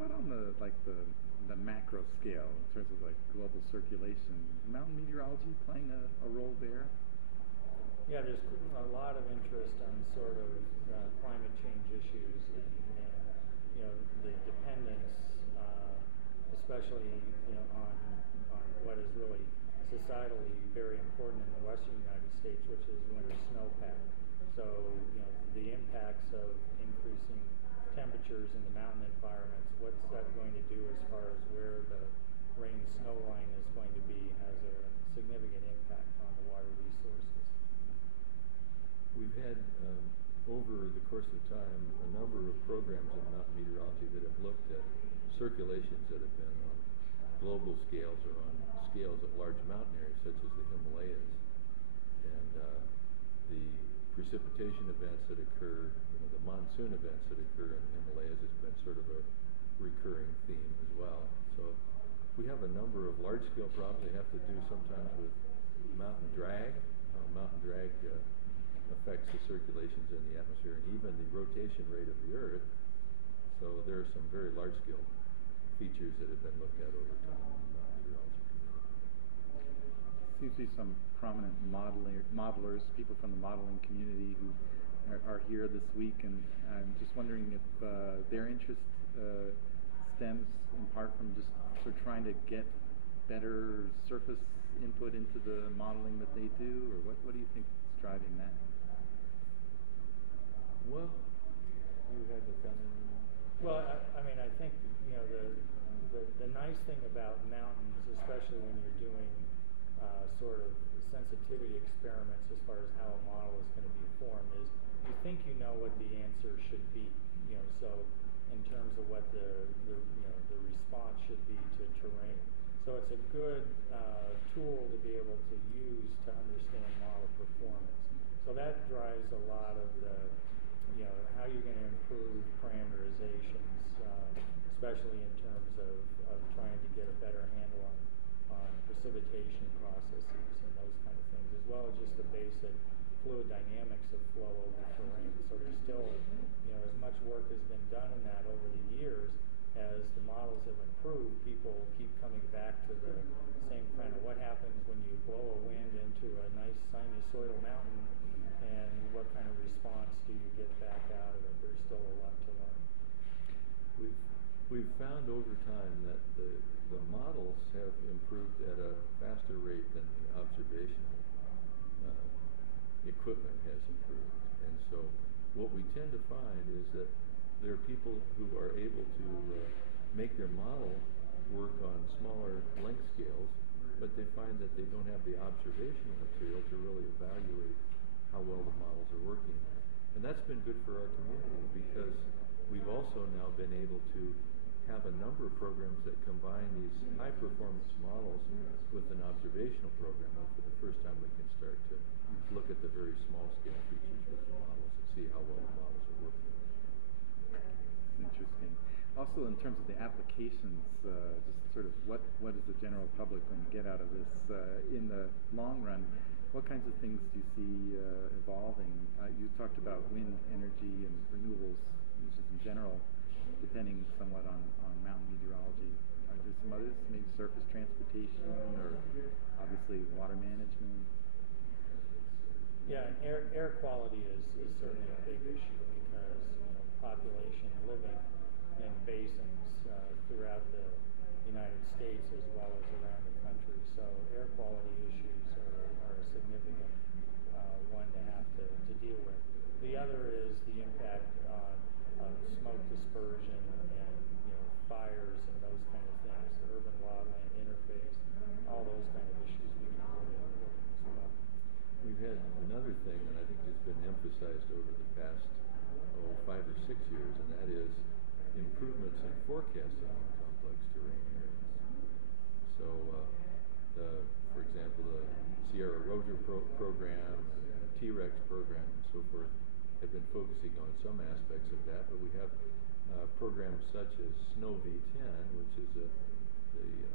about on the the macro scale in terms of like global circulation? Mountain meteorology playing a role there? Yeah, there's a lot of interest on sort of climate change issues and the dependence, especially on what is really societally very important in the western United States, which is winter snowpack. So the impacts of increasing temperatures in the mountain environments, what's that going to do as far as where the rain snow line is going to be, has a significant impact on the water resources. We've had, over the course of time, a number of programs in mountain meteorology that have looked at circulations that have been on global scales or on scales of large mountain areas, such as the Himalayas. And the precipitation events that occur, the monsoon events that occur in the Himalayas has been sort of a recurring theme as well. So we have a number of large-scale problems they have to do sometimes with mountain drag. Mountain drag affects the circulations in the atmosphere and even the rotation rate of the Earth. So there are some very large-scale features that have been looked at over time in mountain meteorology. Seems to be some prominent modelers, people from the modeling community who are here this week, and I'm just wondering if their interest stems in part from just sort of trying to get better surface input into the modeling that they do, or what do you think is driving that? Well, you had to kind of... Well, I think the nice thing about mountains, especially when you're doing sort of sensitivity experiments as far as how a model is going to be formed, is you think you know what the answer should be. So in terms of what the response should be to terrain. So it's a good tool to be able to use to understand model performance. So that drives a lot of the how you're going to improve parameterizations, especially in terms of trying to get a better handle on precipitation processes and those kind of things, as well as just the basic fluid dynamics of flow over terrain. So there's still, as much work has been done in that over the years. As the models have improved, people keep coming back to the same kind of what happens when you blow a wind into a nice sinusoidal mountain, and what kind of response do you get back out of it? There's still a lot to learn. We've found over time that the models have improved at a faster rate than the observational equipment has improved. And so what we tend to find is that there are people who are able to make their model work on smaller length scales, but they find that they don't have the observational material to really evaluate how well the models are working. And that's been good for our community, because we've also now been able to have a number of programs that combine these high-performance models with an observational program. And for the first time, we can start to look at the very small-scale features with the models and see how well the models are working. Interesting. Also, in terms of the applications, just sort of what is the general public going to get out of this in the long run? What kinds of things do you see evolving? You talked about wind energy and renewables, uses in general, depending somewhat on mountain meteorology. Are there some others, maybe surface transportation, or obviously water management? Yeah, air quality is certainly a big issue, because population living in basins throughout the United States as well as around the country. So air quality issues are a significant one to have to deal with. The other is the impact on smoke dispersion and fires and those kind of things, the urban-wildland interface, all those kind of issues become really important as well. We've had another thing that I think has been emphasized over the past 5 or 6 years, and that is improvements in forecasting in complex terrain areas. So, for example, the Sierra Roger program, the T-Rex program, and so forth, have been focusing on some aspects of that, but we have programs such as Snow V10, which is the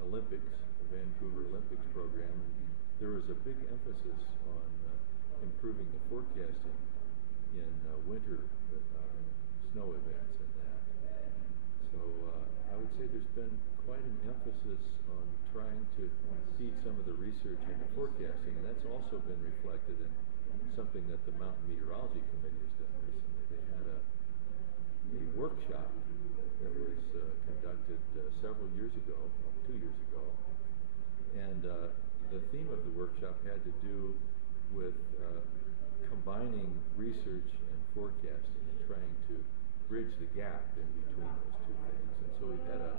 Olympics, the Vancouver Olympics program. And there was a big emphasis on improving the forecasting in winter snow events and that. So I would say there's been quite an emphasis on trying to feed some of the research into forecasting, and that's also been reflected in something that the Mountain Meteorology Committee has done recently. They had a workshop that was conducted several years ago, 2 years ago, and the theme of the workshop had to do with combining research and forecasting and trying to bridge the gap in between those two things. And so we had a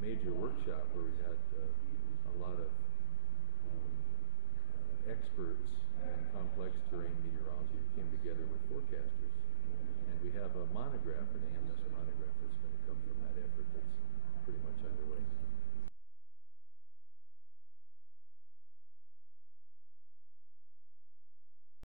major workshop where we had a lot of experts in complex terrain meteorology who came together with forecasters. And we have a monograph in AMS